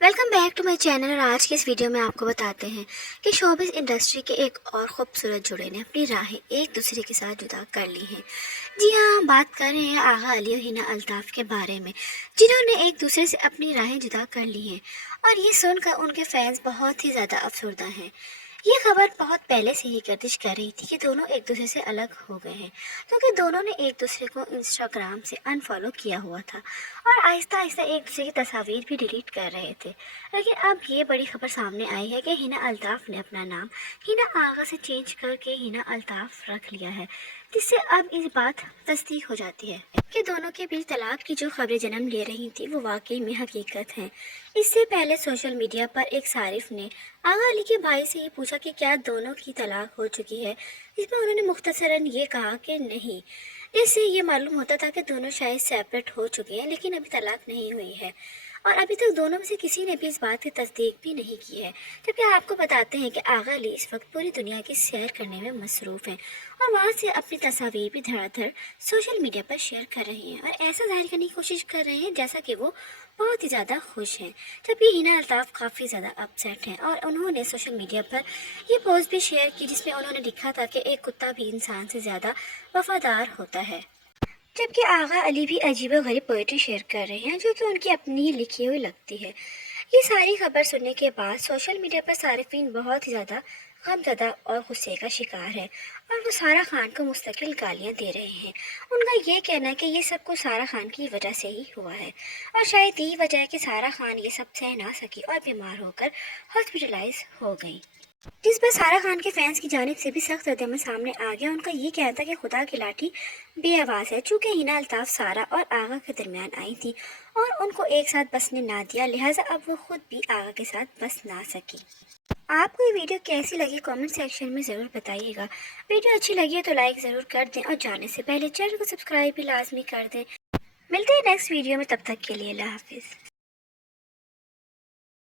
Welcome back to my channel. और आज की इस वीडियो में आपको बताते हैं कि शोबिस इंडस्ट्री के एक और खूबसूरत जोड़े ने अपनी राहें एक दूसरे के साथ जुदा कर ली हैं। जी हाँ, हम बात कर रहे हैं आगा अली और हिना अल्ताफ़ के बारे में, जिन्होंने एक दूसरे से अपनी राहें जुदा कर ली हैं। और ये सुनकर उनके फैंस बहुत ही ज़्यादा अफसरदा हैं। ये खबर बहुत पहले से ही गर्दिश कर रही थी कि दोनों एक दूसरे से अलग हो गए हैं, क्योंकि दोनों ने एक दूसरे को इंस्टाग्राम से अनफॉलो किया हुआ था और आहिस्ता आहिस्ता एक दूसरे की तस्वीर भी डिलीट कर रहे थे। लेकिन अब ये बड़ी खबर सामने आई है कि हिना अल्ताफ़ ने अपना नाम हिना आगा से चेंज करके हिना अल्ताफ़ रख लिया है, जिससे अब इस बात तस्दीक हो जाती है कि दोनों के बीच तलाक की जो खबरें जन्म ले रही थी वो वाकई में हकीकत हैं। इससे पहले सोशल मीडिया पर एक सारिफ ने आगा अली के भाई से ये पूछा कि क्या दोनों की तलाक हो चुकी है। इस पर उन्होंने मुख्तसरन ये कहा कि नहीं, जिससे ये मालूम होता था कि दोनों शायद सेपरेट हो चुके हैं, लेकिन अभी तलाक नहीं हुई है। और अभी तक दोनों में से किसी ने भी इस बात की तस्दीक भी नहीं की है। जबकि आपको बताते हैं कि आगा अली इस वक्त पूरी दुनिया की सैर करने में मसरूफ़ हैं और वहाँ से अपनी तस्वीर भी धड़ाधड़ सोशल मीडिया पर शेयर कर रहे हैं और ऐसा जाहिर करने की कोशिश कर रहे हैं जैसा कि वो बहुत ही ज़्यादा खुश हैं। जबकि हिना अल्ताफ़ काफ़ी ज़्यादा अपसेट हैं और उन्होंने सोशल मीडिया पर ये पोस्ट भी शेयर की, जिसमें उन्होंने लिखा था कि एक कुत्ता भी इंसान से ज़्यादा वफादार होता है। जबकि आगा अली भी अजीबोगरीब पोएट्री शेयर कर रहे हैं, जो कि उनकी अपनी ही लिखी हुई लगती है। ये सारी खबर सुनने के बाद सोशल मीडिया पर सार्फिन बहुत ही ज़्यादा गमज़दा और गुस्से का शिकार है और वो सारा खान को मुस्तकिल गालियाँ दे रहे हैं। उनका ये कहना है कि ये सब कुछ सारा खान की वजह से ही हुआ है और शायद यही वजह है कि सारा खान ये सब सह ना सकी और बीमार होकर हॉस्पिटलाइज हो गई, जिस पर सारा खान के फैंस की जानिब से भी सख्त रद्दअमल सामने आ गया। उनका ये कहना था कि खुदा की लाठी बेआवाज़ है। चूँकि हिना अल्ताफ़ सारा और आगा के दरमियान आई थी और उनको एक साथ बसने ना दिया, लिहाजा अब वो खुद भी आगा के साथ बस ना सकी। आपको ये वीडियो कैसी लगी कमेंट सेक्शन में ज़रूर बताइएगा। वीडियो अच्छी लगी है तो लाइक ज़रूर कर दें और जाने से पहले चैनल को सब्सक्राइब भी लाजमी कर दें। मिलते हैं नेक्स्ट वीडियो में, तब तक के लिए अल्लाह हाफिज़।